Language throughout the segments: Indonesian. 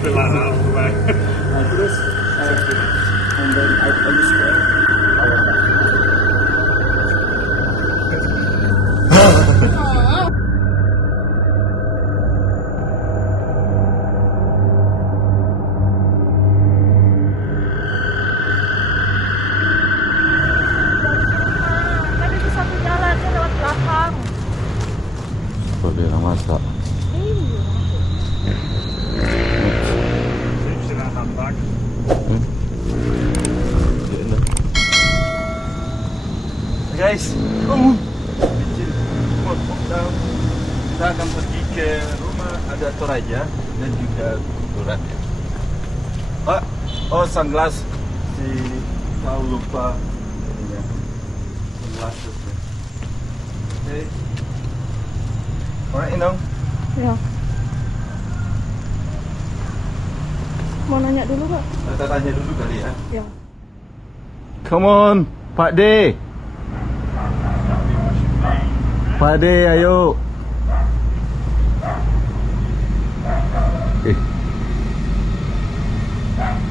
bit like that all the way. Terus, and then I just go. Kan itu satu jalan, saya lewat belakang. Boleh masak. So you see that handbag? Guys, kita akan pergi ke rumah ada Toraja dan juga Turan. Oh, sunglass si tahu lupa ininya. Sunglasses. Okay. Alright, Ya. Mau nanya dulu nggak? kita tanya dulu kali ya. Ya. Come on, Pak D. Pak D, ayo.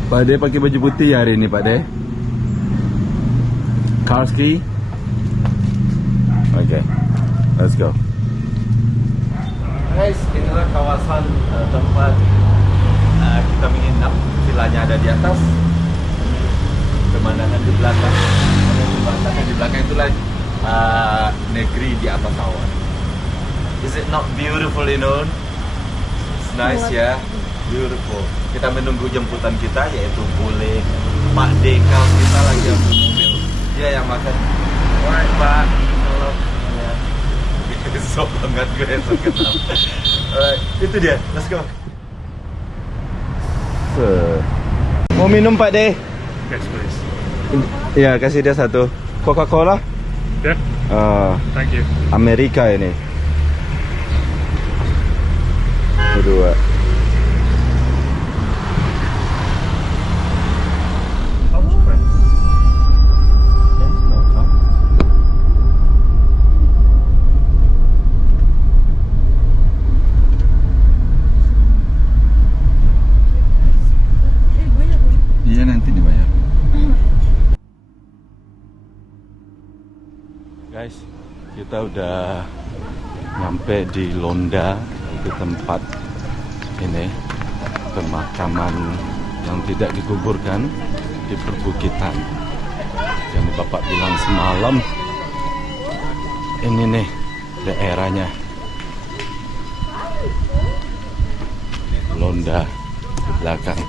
Pak D pakai baju putih hari ini, Pak D. Karski. Okay, let's go. Guys, inilah kawasan tempat kita menginap. Vilanya ada di atas. Pemandangan di belakang. Di belakang itulah negeri di atas awan. Is it not beautiful, Inun? It's nice ya, beautiful. Kita menunggu jemputan kita yaitu Bule, Pak Dekal kita lagi ambil mobil. Dia yang makan. Alright Pak, halo. Sok banget gue, sok kenal. Alright, itu dia, let's go. Mau minum Pak De? Yes, please. Ya, kasih dia satu. Coca-Cola? Yeah, thank you. Amerika ini. Kedua. That was quick. Iya, nanti dibayar. Guys, kita udah nyampe di Londa, itu tempat ini pemakaman yang tidak dikuburkan di perbukitan. Yang Bapak bilang semalam, ini nih daerahnya Londa di belakang.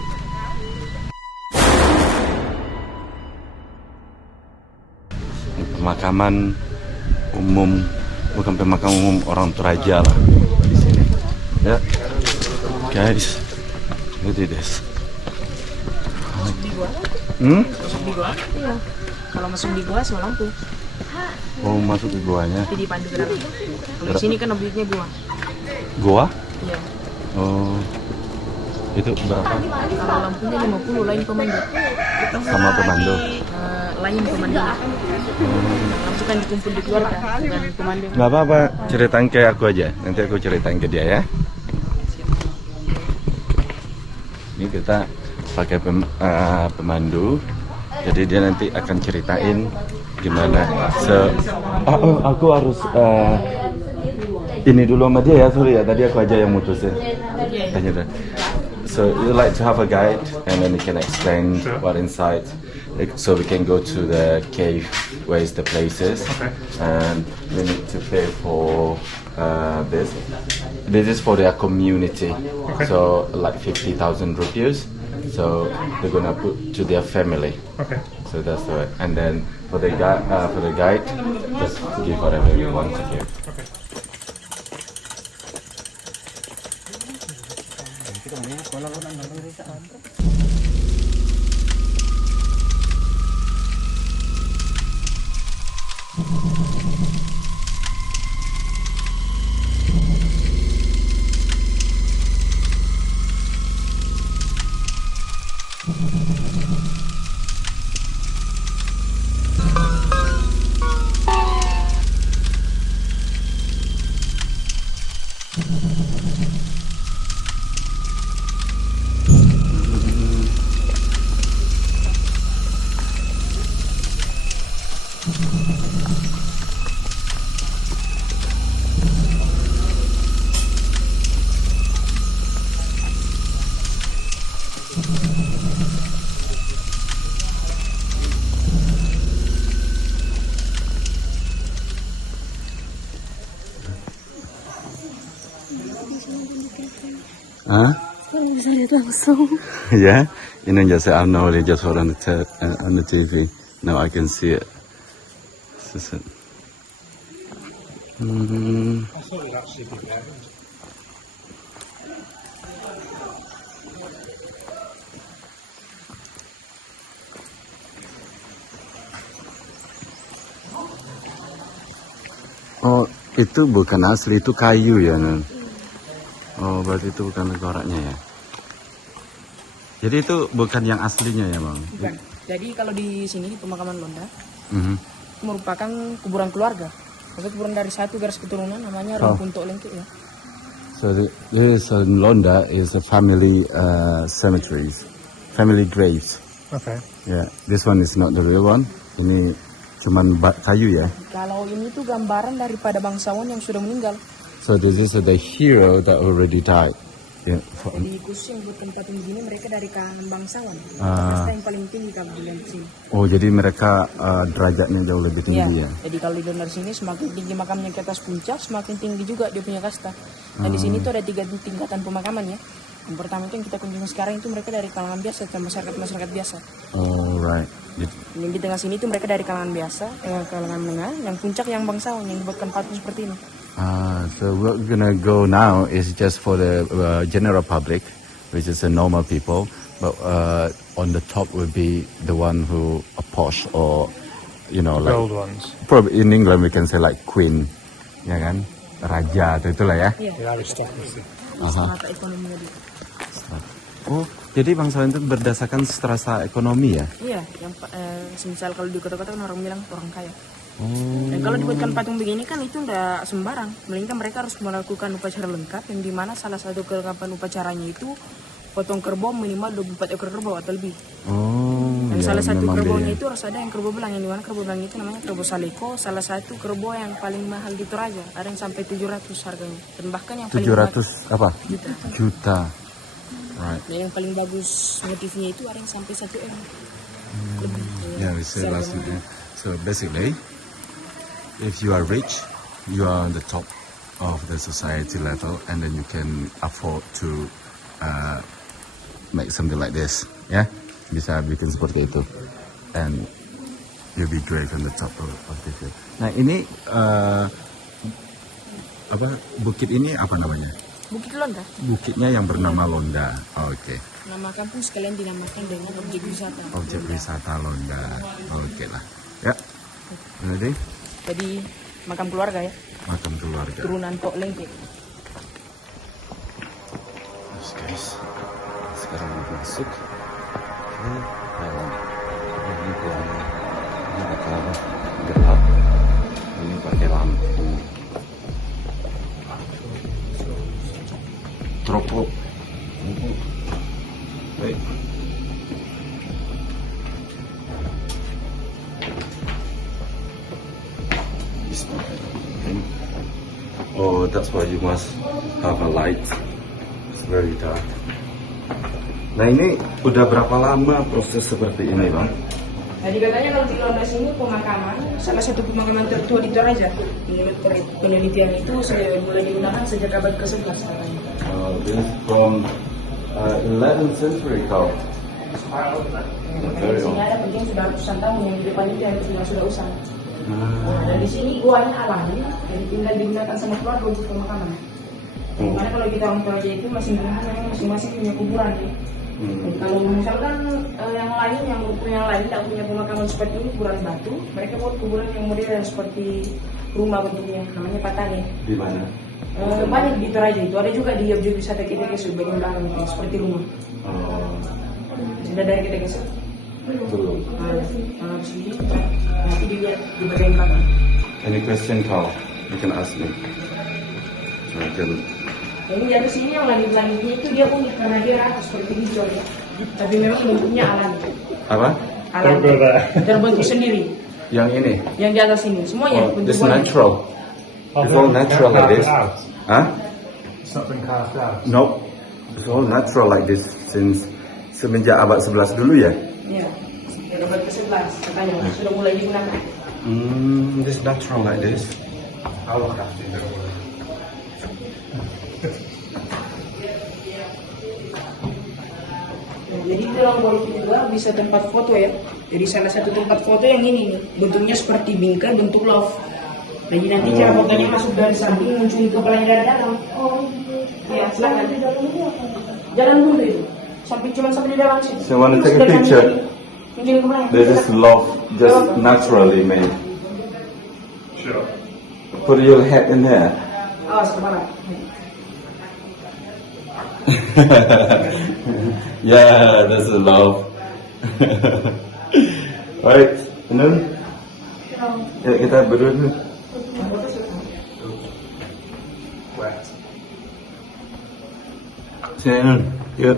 Ini pemakaman umum, bukan pemakaman umum, orang Toraja lah di sini. Ya, guys, look at this. Masuk di gua? Iya. Kalau masuk di gua sama lampu. Oh, masuk ke goanya. Jadi pandu gerak. Kalau di sini kan objeknya gua. Goa? Iya. Oh, itu berapa? Kalau lampunya 50 lain pemandu. Sama pemandu. Lain pemandu. Lampu kan dikumpul di keluarga dengan pemandu. Nggak apa-apa, ceritain ke aku aja. Nanti aku ceritain ke dia ya. Ini kita pakai pemandu. Jadi dia nanti akan ceritain gimana. Aku harus ini dulu sama dia ya, sorry ya. Tadi aku aja yang mutusin. Tanya deh. So you like to have a guide, and then he can explain what inside. So we can go to the cave, where is the places, and we need to pay for this. This is for their community, so like 50,000 rupees. So they're gonna put to their family. Okay. So that's the way. And then for the guide, just give whatever you want to give. Okay. bisa lihat langsung. Yeah, just say, I know they just hold on the TV. Now I can see it. This is it. I thought you'd actually be there. Oh, itu bukan asli, itu kayu ya, Nun? Oh, berarti itu bukan tengkoraknya ya? Jadi itu bukan yang aslinya ya, Bang? Bukan. Jadi kalau di sini di pemakaman Londa, Mhm. itu merupakan kuburan keluarga. Maksudnya kuburan dari satu garis keturunan namanya Rumpuntok Lengkek ya. So this Londa is a family cemeteries, family graves. Okay. Yeah, this one is not the real one. Ini cuman kayu ya. Kalau ini tuh gambaran daripada bangsawan yang sudah meninggal. So this is the hero that already died. Yeah. Jadi khusus yang buat tempat yang begini mereka dari kalangan bangsawan. Kasta yang paling tinggi kalau dilihat di sini. Oh, jadi mereka derajatnya jauh lebih tinggi ya? Jadi kalau di dari sini semakin tinggi makamnya ke atas puncak, semakin tinggi juga dia punya kasta. Dan di sini tuh ada 3 tingkatan pemakaman ya. Yang pertama itu yang kita kunjungi sekarang itu mereka dari kalangan biasa dan masyarakat biasa. Oh, right. Yang di tengah sini itu mereka dari kalangan biasa, kalangan menengah, yang puncak yang bangsawan yang dibuatkan patung seperti ini. So we're gonna go now is just for the general public, which is the normal people. But on the top will be the one who are posh or, you know, like Gold ones. probably in England we can say like queen, ya kan, raja atau itulah ya. The aristocracy. Strata ekonominya dia. Oh, jadi bangsawan itu berdasarkan strata ekonomi ya? Iya, yang semisal kalau di kota-kota kan orang bilang orang kaya. Dan kalau dibuatkan patung begini kan itu enggak sembarang, melainkan mereka harus melakukan upacara lengkap yang dimana salah satu kelengkapan upacaranya itu potong kerbau minimal 24 ekor kerbau atau lebih. Oh, Dan ya, salah satu memang kerbaunya dia. itu harus ada yang kerbau belang, yang dimana kerbau belang itu namanya kerbau saleko, salah satu kerbau yang paling mahal di Toraja, ada yang sampai 700 harganya. Dan bahkan yang paling 700 apa? juta. Juta. Right. Dan yang paling bagus motifnya itu ada yang sampai 1 M. Lebih. Yeah, we said last week. Yeah. So basically, if you are rich, you are on the top of the society level, and then you can afford to make something like this. Yeah, bisa bikin seperti itu, and you'll be great on the top of this. Nah ini apa bukit ini apa namanya? Bukit Londa. Bukitnya yang bernama Londa. Oke. Nama kampung sekalian dinamakan dengan objek wisata. Objek wisata Londa. Oke lah. Ya. Jadi Jadi makam keluarga ya, makam keluarga. turunan Tok Lengkek. Terus guys, sekarang masuk ke dalam. Ini ruangan. Ini bakal gelap. Ini pakai lampu. Teropong. Baik. Oh, that's why you must have a light. It's very dark. Nah ini udah berapa lama proses seperti ini, Bang? Jadi katanya kalau di Londa sini pemakaman, salah satu pemakaman tertua di Toraja. Menurut penelitian itu sudah mulai digunakan sejak abad ke-11 katanya. This is from 11th century kau. Di sini ada penting sudah ratusan tahun yang di depannya yang sudah usang. Dan di sini guanya alami, jadi tinggal digunakan sama keluarga untuk pemakaman. Karena kalau kita orang Toraja itu masing-masing punya kuburan. Jadi kalau misalkan yang lain tidak punya pemakaman seperti ini, kuburan batu, mereka buat kuburan yang modern seperti rumah bentuknya, namanya patane. Di mana? Banyak di Toraja itu, ada juga di objek wisata kita sebagian belakang itu seperti rumah. Sudah dari kita gesek. Belum. Di sini nanti dilihat di bagian belakang. Any question kau? You can ask me. I can. Ini di atas sini yang langit-langitnya itu dia unik karena dia rata seperti hijau ya. Tapi memang bentuknya alami. Apa? Alami. Terbentuk sendiri. Yang ini? Yang di atas ini semuanya Oh, bentuk this buatan. natural. It's all natural like this. Huh? It's not been carved out. No. It's all natural like this since semenjak abad 11 dulu ya? Iya. Dari abad ke-11 katanya sudah mulai digunakan. This natural like this. Allah kasih tahu. Jadi di dalam gua itu juga bisa tempat foto ya. Jadi salah satu tempat foto yang ini nih, bentuknya seperti bingkai, bentuk love. Jadi nanti cara fotonya masuk dari samping, muncul kepalanya dari dalam. Oh, Iya, silakan. di dalam ini apa? Jalan dulu itu. Sampai di dalam sini. So, wanna take a Terus picture? Mungkin kepalanya. This is love just naturally made. Sure. Put your head in there. Awas kepala. Yeah, that's a love. Right, Nun? Ya, kita berdua dulu. Sini, Nun. Yuk.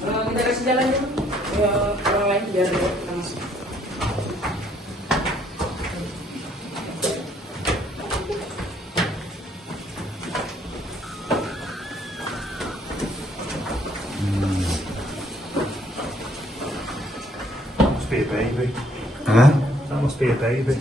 Kita kasih jalan dulu. Ya, orang lain biar kita masuk. Must be a baby. Hah? That must be a baby.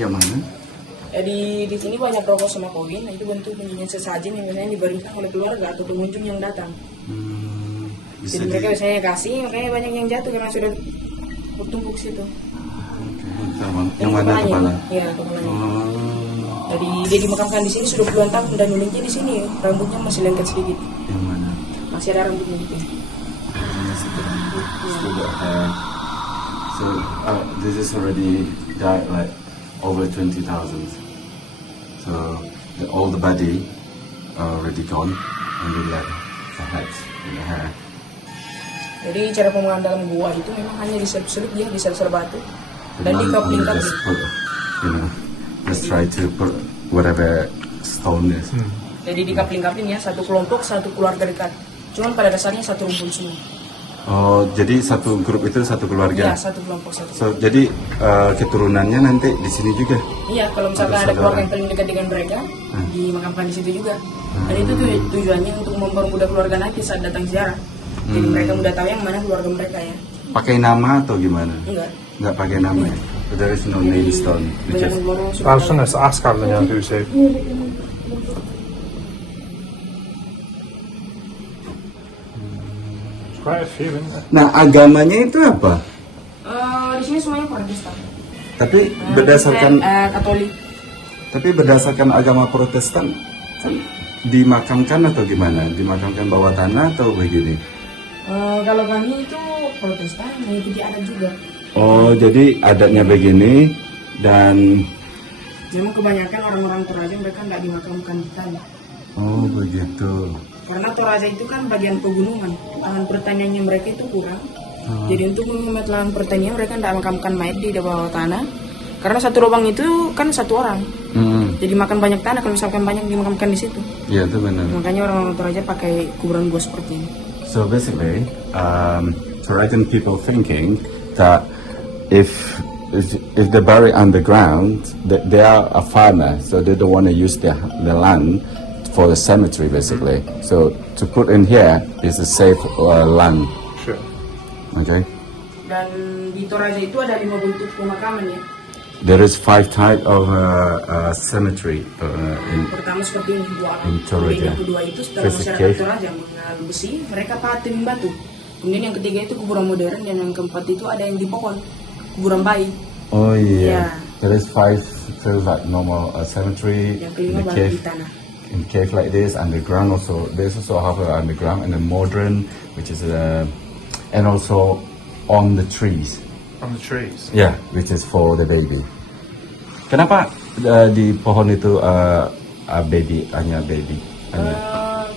Yang mana? Di sini banyak rokok sama koin. Nah, itu bentuk penjualan sesajen yang biasanya diberikan oleh keluarga atau pengunjung yang datang. Bisa Jadi mereka biasanya kasih, makanya banyak yang jatuh karena sudah bertumpuk situ. Yang mana kepala? Iya, kepalanya. Oh, Jadi dia dimakamkan di sini sudah puluhan tahun dan nyulingnya di sini. Rambutnya masih lengket sedikit. yang mana? Masih ada rambutnya di sini. So this is already died like over 20,000. So all the body already gone, and we left the head and the hair. Jadi cara pembuangan dalam gua itu memang hanya diselip-selip dia di sel-sel batu dan Just dikapling-kapling. put, just try to put whatever stone is. Jadi dikapling-kapling ya, satu kelompok, satu keluarga dekat. Cuman pada dasarnya satu rumpun semua. Oh, jadi satu grup itu satu Iya, keluarga. satu kelompok satu. So jadi keturunannya nanti di sini juga. Iya, kalau misalkan Ada ada keluarga saudara. yang paling dekat dengan mereka, dimakamkan di situ juga. Dan itu tujuannya untuk mempermudah keluarga nanti saat datang ziarah. Jadi mereka mudah tahu yang mana keluarga mereka ya. Pakai nama atau gimana? Enggak. Nggak pakai nama. Ya? So there is no name stone. Which Banyak is, guru I sudah was trying to ask Alan who's who. There's quite a few, isn't there? nah, agamanya itu apa? Di sini semuanya Protestan. Tapi berdasarkan Katolik. tapi berdasarkan agama Protestan kan dimakamkan atau gimana? Dimakamkan bawah tanah atau begini? Kalau kami itu Protestan mengikuti adat juga. Oh, jadi adatnya begini dan Memang kebanyakan orang-orang Toraja mereka nggak dimakamkan di tanah. oh begitu. Karena Toraja itu kan bagian pegunungan, lahan pertaniannya mereka itu kurang. Jadi untuk menghemat lahan pertanian mereka tidak makamkan mayat di bawah tanah. Karena satu lubang itu kan satu orang. Jadi makan banyak tanah kalau misalkan banyak dimakamkan di situ. Iya itu benar. Makanya orang-orang Toraja pakai kuburan gua seperti ini. So basically, Torajan people thinking that if they bury underground, they are a farmer, so they don't want to use the land for the cemetery basically. So to put in here is a safe land. Sure. Okay. Dan di Toraja itu ada 5 bentuk pemakaman ya. There is 5 type of cemetery in Pertama seperti ini, dua In Toraja. Yang kedua itu setelah Visit masyarakat cave. Toraja mengenal besi, mereka patin batu. Kemudian yang ketiga itu kuburan modern dan yang keempat itu ada yang di pohon, kuburan bayi. Oh yeah. Yeah. There is 5 feels like normal cemetery Yang in kelima the baru cave. di tanah. In cave like this, underground also. There's also have a underground and a modern, which is and also on the trees. On the trees. Yeah, which is for the baby. Kenapa di pohon itu hanya baby?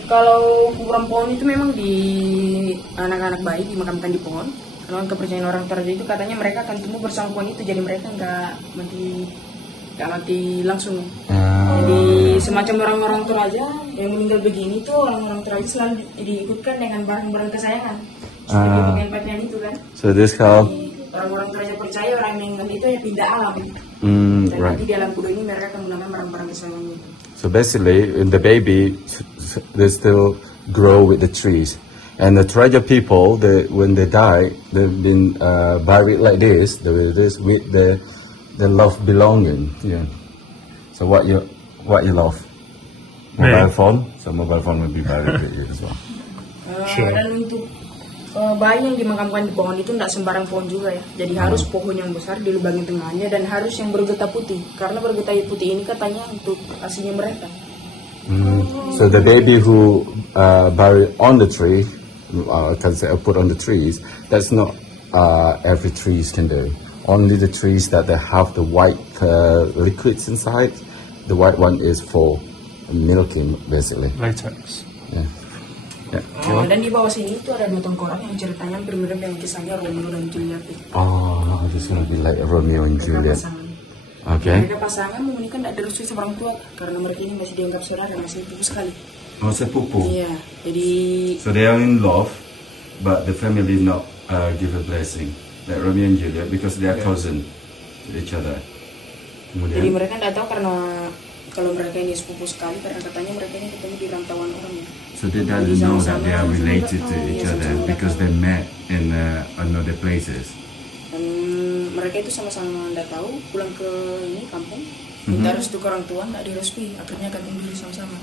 Kalau kuburan pohon itu memang di anak-anak bayi dimakamkan di pohon. Kalau kepercayaan orang Toraja itu katanya mereka akan tumbuh bersama pohon itu, jadi mereka nggak mati langsung. Jadi semacam orang-orang Toraja yang meninggal begini tuh orang-orang Toraja selalu diikutkan dengan barang-barang kesayangan. Seperti pakaian-pakaian itu kan. So this called Jadi, orang-orang Toraja percaya orang yang meninggal itu ya pindah alam. Dan right. nanti di alam kudo ini mereka akan menggunakan barang-barang kesayangan itu. So basically, in the baby, they still grow with the trees. And the Toraja people, when they die, they've been buried like this, with the love belonging. Yeah. So what you love? Mobile phone. So mobile phone will be buried with you as well. Dan untuk bayi yang dimakamkan di pohon itu tidak sembarang pohon juga ya. Jadi harus pohon yang besar dilubangin tengahnya dan harus yang bergetah putih. Karena bergetah putih ini katanya untuk aslinya mereka. So the baby who buried on the tree, put on the trees, that's not every trees can do. Only the trees that they have the white liquids inside. The white one is for milking, basically. Latex. Yeah. Dan di bawah sini itu ada 2 tengkorak yang ceritanya hampir mirip dengan kisahnya Romeo dan Juliet. Oh, this is gonna be like Romeo and Juliet. Okay. Mereka pasangan mau menikah tidak direstui sama orang tua karena mereka ini masih dianggap saudara, masih sepupu sekali. Oh, sepupu. Iya, jadi. So they are in love, but the family not give a blessing, like Romeo and Juliet, because they are cousin to each other. Jadi Kemudian. mereka tidak tahu karena kalau mereka ini sepupu sekali karena katanya mereka ini ketemu di rantauan orang ya. So they doesn't know that they are related to each other because they met in another places. Dan mereka itu sama-sama tidak tahu pulang ke ini kampung minta restu ke orang tua tidak direstui akhirnya gantung diri sama-sama.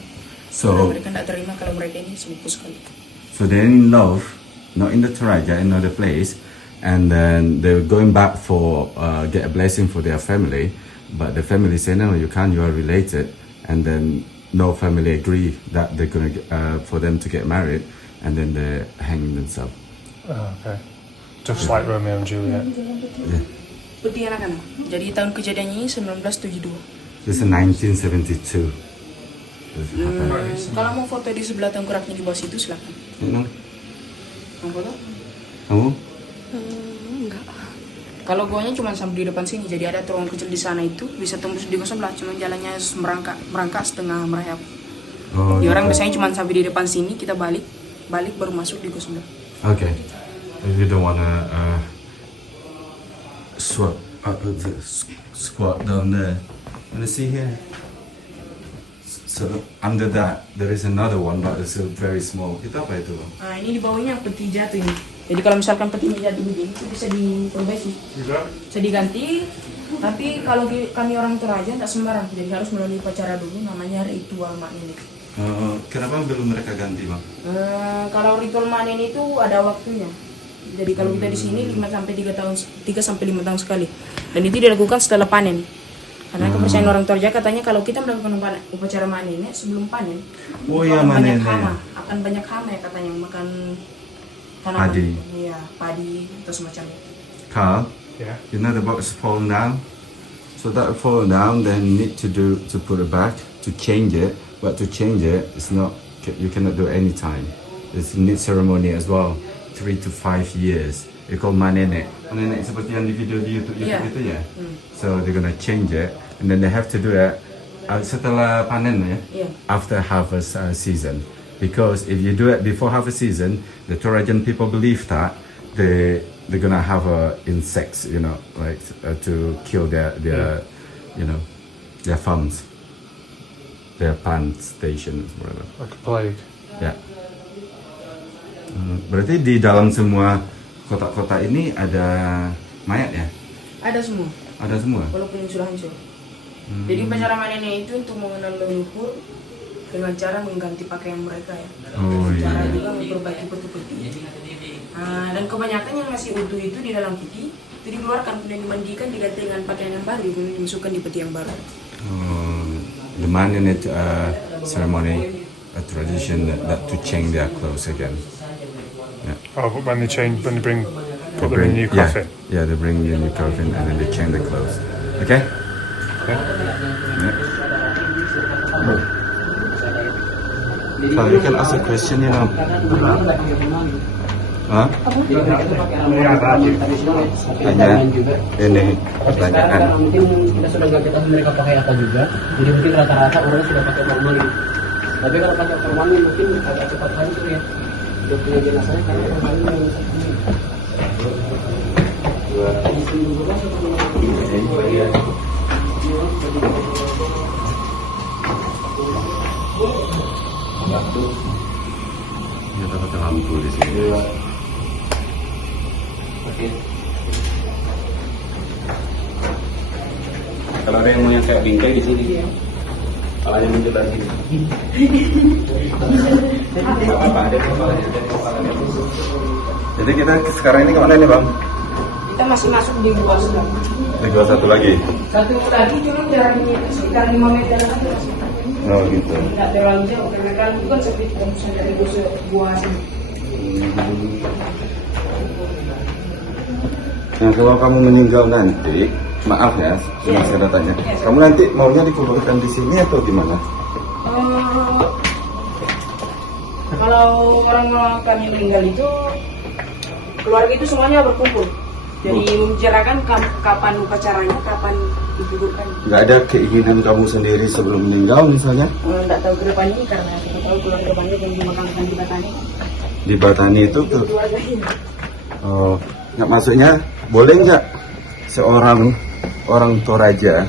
So Karena mereka tidak terima kalau mereka ini sepupu sekali. so they're in love, not in the Toraja, in another place, and then they're going back for get a blessing for their family, but the family say no, you can't, you are related, and then no family agree that they're gonna for them to get married, and then they hang themselves. Oh, okay. Just like Romeo and Juliet. Putih anak-anak. Jadi tahun kejadiannya ini 1972. This is 1972. This happened. Kalau mau foto di sebelah tengkoraknya di bawah situ silakan. You know? Mau foto? Kamu? Enggak. Kalau guanya cuma sampai di depan sini, jadi ada terowongan kecil di sana itu bisa tembus di gua sebelah, cuma jalannya merangkak setengah merayap. Oh, Di orang yeah. biasanya cuma sampai di depan sini, kita balik baru masuk di gua sebelah. Okay. If you don't wanna squat down there, wanna see here? So under that there is another one, but it's very small. Itu apa itu? Nah ini di bawahnya peti jatuh ini. Jadi kalau misalkan petinya jatuh begini, itu bisa diperbaiki, bisa diganti. Tapi kalau kami orang Toraja tidak sembarang, jadi harus melalui upacara dulu, namanya ritual manen. Kenapa belum mereka ganti, Bang? Kalau ritual manen itu ada waktunya. Jadi kalau kita di sini 3 sampai 5 tahun sekali. Dan itu dilakukan setelah panen. Karena kepercayaan orang Toraja katanya kalau kita melakukan upacara manennya sebelum panen, Oh itu iya, akan banyak manennya. hama, akan banyak hama ya katanya makan tanaman. Padi. Iya, padi atau semacamnya. Carl, Yeah. you know the box fallen down? So that fallen down, then you need to put it back, to change it. But to change it, it's not, you cannot do it any time. It's need ceremony as well, 3 to 5 years. It's called manenek. Manenek seperti yang di video di YouTube Iya. itu ya. So they're gonna change it, and then they have to do it setelah panen ya, Iya. after harvest season. Because if you do it before harvest season, the Torajan people believe that they're gonna have insects, you know, like to kill their farms, their plant stations, whatever. Like a plague. Ya. Berarti di dalam semua kotak-kotak ini ada mayat ya? Ada semua, Ada semua? walaupun yang sudah hancur. Jadi upacara manennya itu untuk mengenal leluhur dengan cara mengganti pakaian mereka ya. Oh Cara iya. juga memperbaiki peti-peti. Dan kebanyakan yang masih utuh itu di dalam peti itu dikeluarkan kemudian dimandikan diganti dengan pakaian yang baru kemudian dimasukkan di peti yang baru. The manenet ceremony, a tradition that to change their clothes again. Oh, but when they bring, put them in a new coffin. Yeah, they bring you a new coffin and then they change the clothes. Okay? Oh, you can ask a question, you know. Huh? Hanya ini pertanyaan. Mungkin kita sudah nggak ketahui mereka pakai apa juga, jadi mungkin rata-rata orang sudah pakai formalin. Tapi kalau pakai formalin mungkin agak cepat hancur ya. Untuk punya jenazahnya karena formalin Ya dapat lampu di sini. Oke. Kalau ada yang mau yang kayak bingkai di sini dia. Kalau yang muncul dari sini. Apa ada kepalanya? Jadi kita sekarang ini kemana nih bang? Kita masih masuk di gua sudah. Di gua satu lagi. Satu lagi cuma jaraknya sekitar 5 meter aja masih. Oh gitu. Tidak terlalu jauh karena kan itu kan seperti tembusan dari gua sini. Nah kalau kamu meninggal nanti, maaf ya, cuma saya tanya, kamu nanti maunya dikuburkan di sini atau gimana? Kalau orang kami meninggal itu keluarga itu semuanya berkumpul. Jadi membicarakan kapan upacaranya, kapan dikuburkan. Nggak ada keinginan kamu sendiri sebelum meninggal misalnya? Nggak tahu ke depan ini karena kita tahu keluarga banyak yang dimakamkan di Batani. Di Batani itu tuh. Keluarga ini. Oh, nggak maksudnya boleh nggak seorang orang Toraja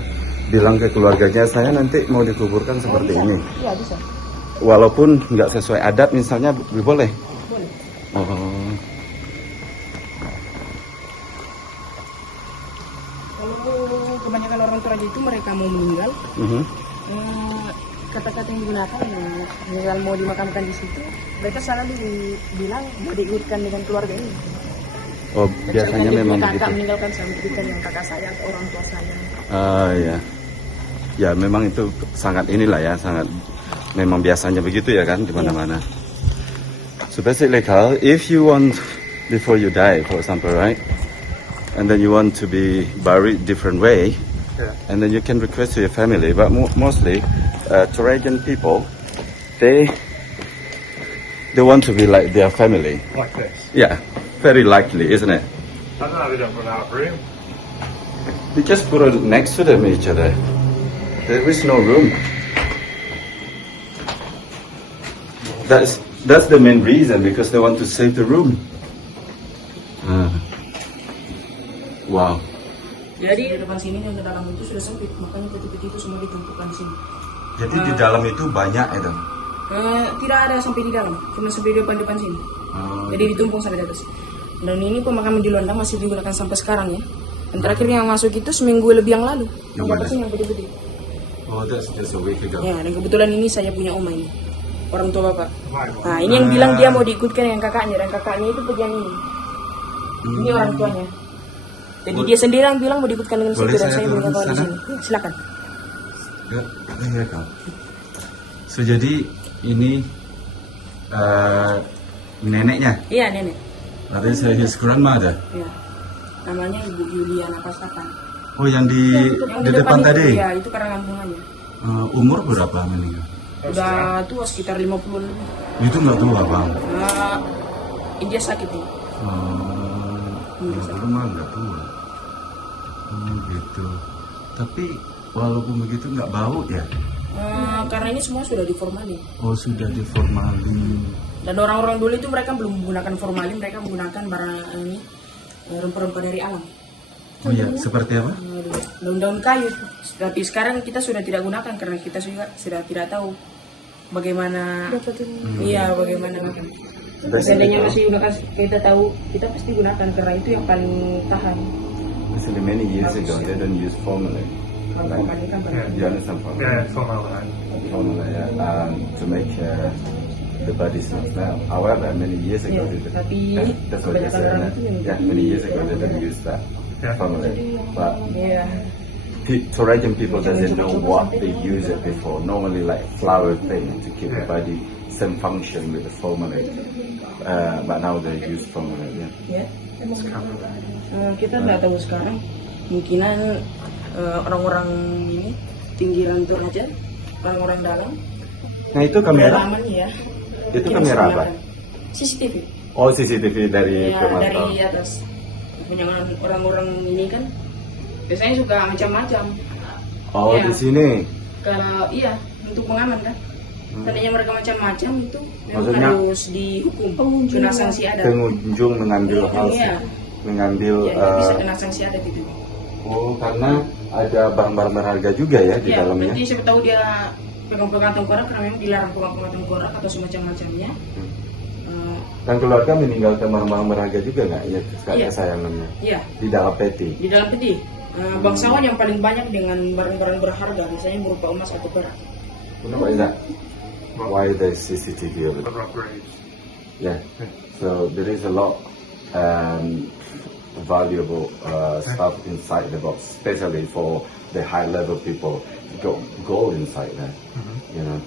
bilang ke keluarganya saya nanti mau dikuburkan seperti ini? Iya bisa. Walaupun nggak sesuai adat misalnya boleh? Boleh. Oh. Kalau kebanyakan orang Toraja itu mereka mau meninggal, kata-kata yang digunakan misal mau dimakamkan di situ, mereka selalu bilang mau diikutkan dengan keluarga ini. Oh, biasanya memang kakak begitu. meninggalkan saya ikutkan yang kakak saya atau orang tua saya. Ya. Ya memang itu sangat inilah ya, sangat memang biasanya begitu ya kan di mana-mana. So basically, Carl, if you want before you die, for example, right, and then you want to be buried different way, and then you can request to your family. But mostly, Torajan people, they want to be like their family. Like this. Yeah, very likely, isn't it? I don't know, they don't run out of room. You just put it next to them each other. There is no room. That's the main reason, because they want to save the room. Wow. Jadi di depan sini yang ke dalam itu sudah sempit, makanya peti-peti itu semua ditumpukan di sini. Jadi di dalam itu banyak itu. Tidak ada sampai di dalam, cuma sampai di depan sini. Jadi ditumpuk sampai di atas. Dan ini pemakaman di Luanda masih digunakan sampai sekarang ya. Dan terakhir yang masuk itu seminggu lebih yang lalu. Yang mana? Yang peti-peti. Oh, that's just a week ago. Ya, dan kebetulan ini saya punya oma ini, orang tua bapak. Nah, ini yang bilang dia mau diikutkan dengan kakaknya, dan kakaknya itu pegian ini. Ini orang tuanya. Jadi dia sendiri yang bilang mau diikutkan dengan situ, dan saya punya kawan di sini. Ya, silakan. Ya, Kak. So jadi ini neneknya. Iya, nenek. That is his grandmother. Ya. Namanya Ibu Yuliana Pastapan. Oh, yang di depan itu, tadi. ya, itu karena kampungannya. Umur berapa meninggal? Udah tua sekitar 50 lebih. Itu nggak tua, Bang. Dia sakit nih. Dulu mah nggak tua. Gitu. Tapi walaupun begitu nggak bau ya? Karena ini semua sudah diformalin. Oh, sudah diformalin. Dan orang-orang dulu itu mereka belum menggunakan formalin, mereka menggunakan barang ini rempah-rempah dari alam. Oh ya, seperti apa? Daun-daun kayu. Tapi sekarang kita sudah tidak gunakan karena kita sudah tidak tahu bagaimana. Iya, bagaimana. Seandainya masih gunakan, kita tahu kita pasti gunakan karena itu yang paling tahan. Actually, many years ago they don't use formalin. Kalau formalin kan You understand formalin? Yeah, formaldehyde. Formalin, yeah, to make the body smell. However, many years ago they didn't. Tapi That's what they kebanyakan say. orang itu yang Yeah, many years ago they didn't use that formalin. But Iya. Torajan people doesn't know what they use it before. Normally, like flour thing to keep the body same function with the formalin. But now they use formalin. Yeah. Ya. Kita nggak tahu sekarang. Mungkinan orang-orang ini pinggiran Toraja, orang-orang dalam. Nah itu kamera. Aman ya. Itu Mungkin kamera bisa apa? menggunakan CCTV. Oh, CCTV dari Ya, pemantau. dari atas. Punya orang-orang ini kan biasanya suka macam-macam. Oh, Ya. di sini. Kalau iya untuk pengaman kan. Tadinya mereka macam-macam itu memang Maksudnya? harus dihukum. Kena sanksi adat. Pengunjung mengambil hal, Iya. mengambil. Ya, bisa kena sanksi adat itu. Oh, karena ada barang-barang berharga juga ya di Ya, dalamnya. nanti siapa tahu dia pegang-pegang tengkorak karena memang dilarang pegang-pegang tengkorak atau semacam-macamnya. Dan keluarga meninggalkan barang-barang berharga juga nggak? Ya, Iya. kesayangannya. Iya, Di dalam peti. di dalam peti. Bangsawan yang paling banyak dengan barang-barang berharga, misalnya berupa emas atau perak. What is that? Why the CCTV over The there? rock grave. Yeah. So there is a lot valuable stuff inside the box, especially for the high-level people. Gold inside there, you know,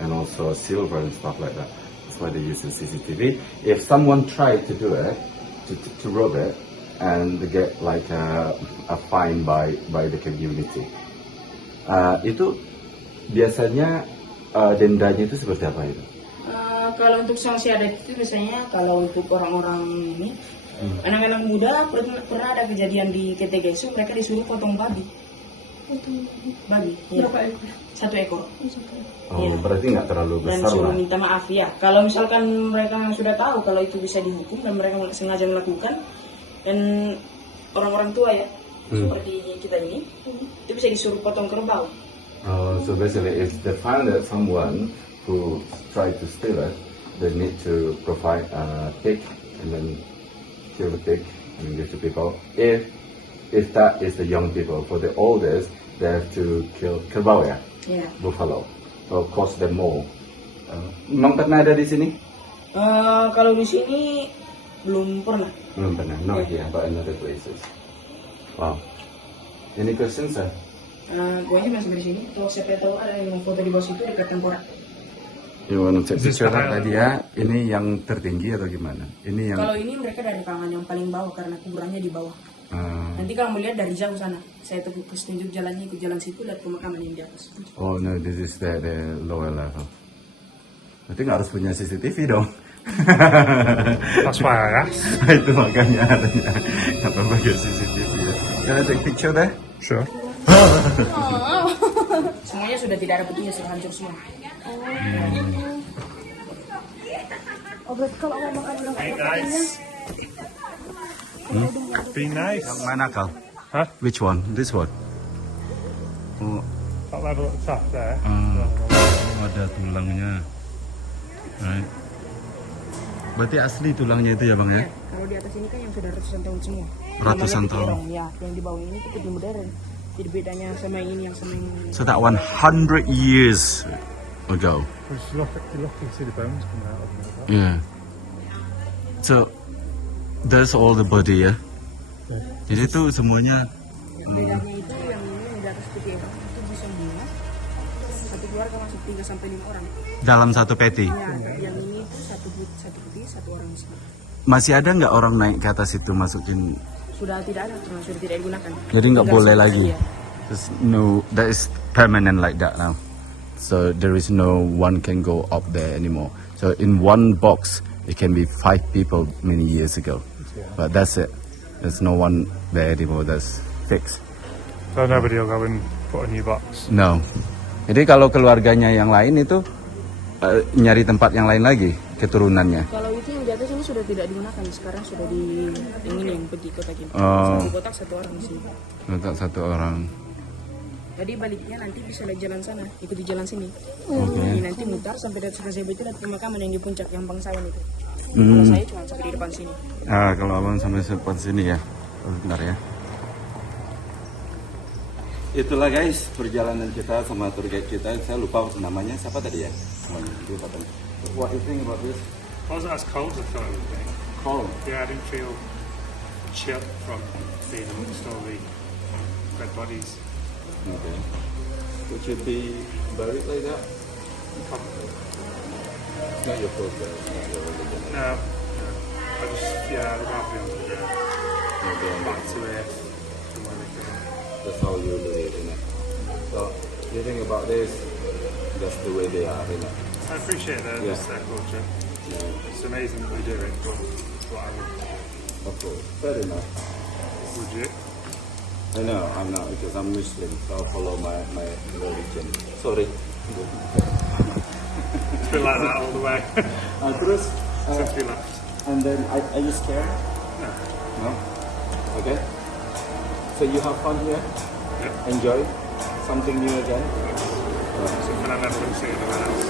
and also silver and stuff like that. That's why they use the CCTV. If someone tried to do it, to rob it, and they get like a fine by the community. Itu biasanya dendanya itu seperti apa itu? Kalau untuk sanksi adat itu biasanya kalau untuk orang-orang ini anak-anak muda pernah ada kejadian di KTGSU, mereka disuruh potong babi. Ya. Berapa ekor? 1 ekor. Oh, Iya. berarti nggak terlalu Dan besar suruh lah. minta maaf ya. Kalau misalkan mereka sudah tahu kalau itu bisa dihukum dan mereka sengaja melakukan, dan orang-orang tua ya seperti kita ini, itu bisa disuruh potong kerbau. So basically, if they find that someone who tried to steal it, they need to provide a pig and then kill the pig and give to people. If that is the young people, for the oldest, they have to kill kerbau ya, Ya. buffalo. So cost them more. Memang pernah ada di sini? Kalau di sini belum pernah. Belum pernah. No idea about another places. Wow. Any questions, sir? Gue aja masih di sini. Kalau siapa tahu ada yang foto di bawah situ dekat tengkorak. You want to take Is this picture the tadi ya? Ini yang tertinggi atau gimana? Ini yang. Kalau ini mereka dari kalangan yang paling bawah karena kuburannya di bawah. Nanti kalau melihat dari jauh sana, saya terus tunjuk jalannya, ikut jalan situ, lihat pemakaman yang di atas. Oh no, this is the lower level. Berarti nggak harus punya CCTV dong. That's why I asked. Itu makanya adanya. Apa pakai CCTV ya? Can I take picture there? Sure. Semuanya sudah tidak ada petinya, sudah hancur semua. Oh, berarti kalau memang ada yang Be nice. Be nice. Yang mana kal? Huh? Which one? This one. Oh, That level at the top there. ada tulangnya. Right. Berarti asli tulangnya itu ya bang ya? Ya, kalau di atas ini kan yang sudah ratusan tahun semua. Ratusan Namanya tahun. petirong, ya, yang di bawah ini itu peti modern. Jadi bedanya sama yang ini yang sama yang ini. So that 100 years ago. Just look, you can see the bones coming out of it. Yeah. So that's all the body ya. Jadi itu semuanya. Bedanya itu yang ini yang di atas peti orang itu bisa muat. Satu keluarga masuk 3 sampai 5 orang. Dalam satu peti. Ya, yang ini itu satu peti satu orang di sini. Masih ada nggak orang naik ke atas itu masukin? Sudah tidak ada, sudah tidak digunakan. Jadi nggak Tinggal boleh sampai lagi. dia. There's no, that is permanent like that now. So there is no one can go up there anymore. So in one box, it can be 5 people many years ago. But that's it. There's no one there anymore. That's fixed. So nobody will go and put a new box. No. Jadi kalau keluarganya yang lain itu nyari tempat yang lain lagi, keturunannya. Kalau itu yang di atas ini sudah tidak digunakan, sekarang sudah di yang ini yang peti kotak ini. Oh. Satu kotak satu orang di sini. Letak satu orang. Jadi baliknya nanti bisa lihat jalan sana, ikuti jalan sini. Oke. Ini nanti mutar sampai dari sebelah itu lihat pemakaman yang di puncak yang bangsawan itu. Kalau saya cuma sampai di depan sini. Kalau abang sampai depan sini ya. Oh, bentar ya. Itulah guys perjalanan kita sama tour guide kita. Saya lupa namanya siapa tadi ya. Lupa tadi. What do you think about this? I wasn't as cold as I thought it would be. Cold. Yeah, I didn't feel chill from being amongst all the dead bodies. Okay. Would you be buried like that? Probably. It's not your culture. It's not your religion. No. I just, yeah, I'd rather be on the ground. Okay. Back to earth. From where they came. That's how you believe in it. So you think about this, that's the way they are, you know. I appreciate that. Yeah. It's their culture. Yeah, It's amazing that we do it, but it's what I would. of course. Fair enough. Would you? I know, I'm not because I'm Muslim, so I'll follow my religion. Sorry. It's been like that all the way Terus, since we left. and then are you scared? No. No? Okay. So you have fun here? Yeah. Enjoy something new again? Something I've never seen anywhere else.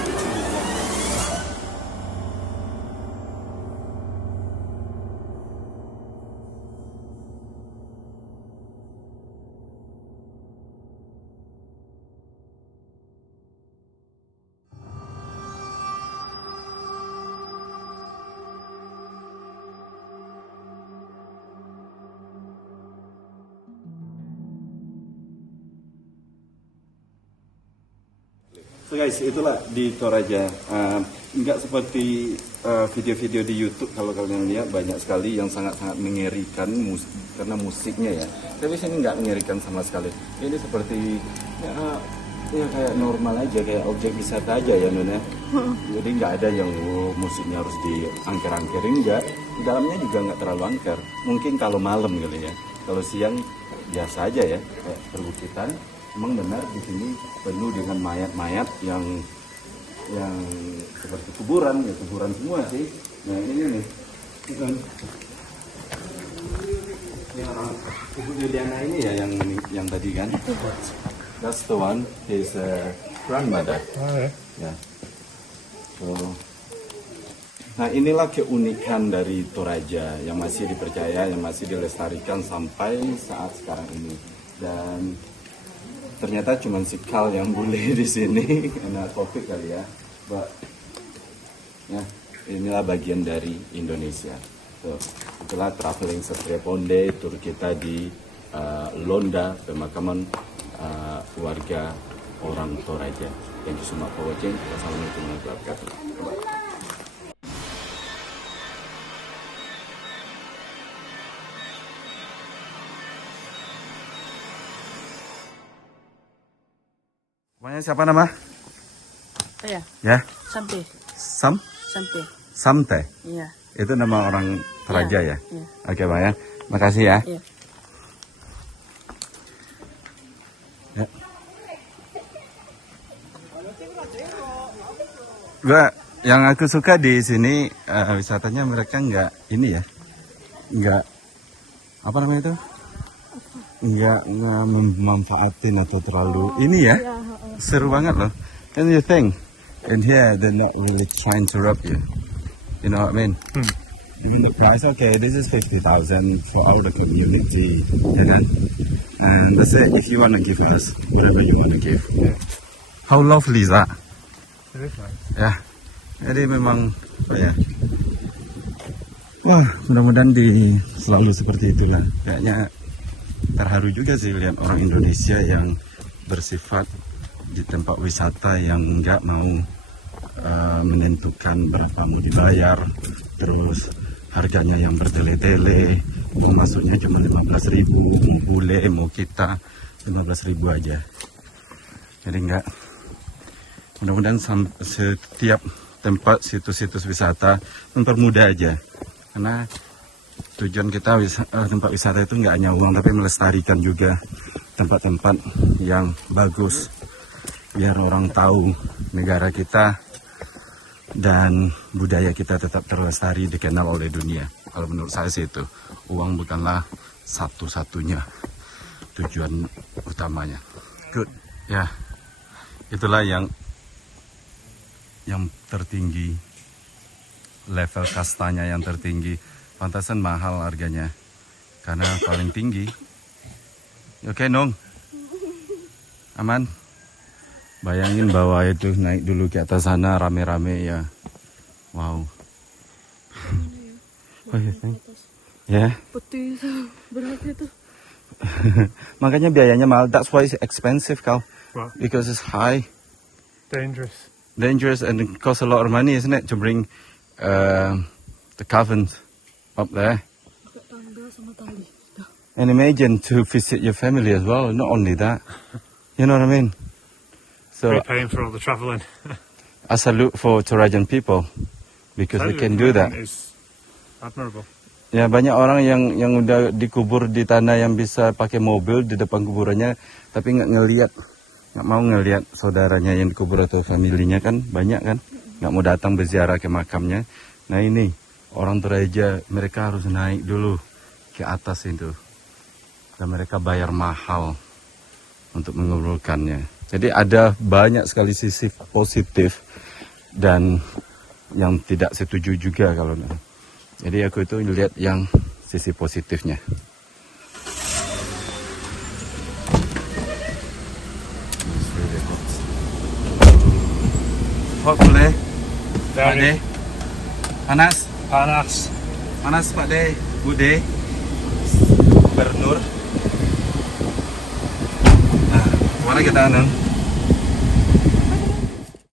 So guys, itulah di Toraja. Nggak seperti video-video di YouTube, kalau kalian lihat banyak sekali yang sangat-sangat mengerikan karena musiknya ya. Tapi sini nggak mengerikan sama sekali. Ini seperti ya kayak normal aja, kayak objek wisata aja ya Nun ya. Jadi nggak ada yang musiknya harus diangker-angkerin, enggak. Di dalamnya juga nggak terlalu angker. Mungkin kalau malam kali ya. Kalau siang biasa aja ya, kayak perbukitan. Memang benar di sini penuh dengan mayat-mayat yang seperti kuburan, ya kuburan semua sih. Nah ini nih, kan yang orang Ibu Juliana ini ya yang tadi kan. That's the one, his grandmother. Oh, ya. Ya. So, nah inilah keunikan dari Toraja yang masih dipercaya, yang masih dilestarikan sampai saat sekarang ini. Dan ternyata cuma si Kal yang boleh di sini karena COVID kali ya. But, ya inilah bagian dari Indonesia. So, itulah traveling Satria Ponde, tur kita di Londa, pemakaman warga orang Toraja. Thank you so much for watching. Wassalamualaikum warahmatullahi wabarakatuh. Bye. Namanya siapa nama? Iya, Ya, sampai. Sampai. Samte. Iya. Itu nama orang Toraja ya? Iya. Oke, Pak ya. Makasih ya. Iya. Ya. Yang aku suka di sini wisatanya mereka nggak ini ya, nggak apa namanya itu, nggak memanfaatin atau terlalu ini ya, seru banget loh. And you think in here they're not really trying to rob you, you know what I mean? Even the price, okay, this is 50,000 for all the community, and that's it. If you want to give us whatever you want to give, how lovely is that? It is nice. Ya, jadi memang apa ya? Wah, mudah-mudahan selalu seperti itulah. Kayaknya terharu juga sih lihat orang Indonesia yang bersifat di tempat wisata yang nggak mau menentukan berapa mau dibayar, terus harganya yang bertele-tele, masuknya cuma 15.000, mau bule mau kita 15.000 aja. Jadi nggak, mudah-mudahan setiap tempat situs-situs wisata mempermudah aja, karena tujuan kita tempat wisata itu nggak hanya uang tapi melestarikan juga tempat-tempat yang bagus biar orang tahu negara kita dan budaya kita tetap terlestari, dikenal oleh dunia. Kalau menurut saya sih itu, uang bukanlah satu-satunya tujuan utamanya. Good, ya, itulah yang tertinggi, level kastanya yang tertinggi, pantasan mahal harganya karena paling tinggi. Oke, Nong, aman. Bayangin bahwa itu naik dulu ke atas sana rame-rame ya. Wow. Oh ya, ya. Putih itu, berat itu. Makanya biayanya mahal. That's why it's expensive, Kal. Wow. Because it's high, Dangerous. and it costs a lot of money, isn't it, to bring the coffins up there. Pakai tangga sama tali. And imagine to visit your family as well. Not only that, you know what I mean. So We're paying for all the travelling. I salute for Torajan people because they can do that. It's admirable. Ya, banyak orang yang udah dikubur di tanah yang bisa pakai mobil di depan kuburannya, tapi nggak mau ngelihat saudaranya yang dikubur atau familinya, kan banyak kan, nggak mau datang berziarah ke makamnya. Nah ini orang Toraja, mereka harus naik dulu ke atas itu, dan mereka bayar mahal untuk menguburkannya. Jadi ada banyak sekali sisi positif dan yang tidak setuju juga kalau. Jadi aku itu lihat yang sisi positifnya. Hopefully, Pak De. Panas? Panas Pak De. Bude. Gubernur. Nah, mana kita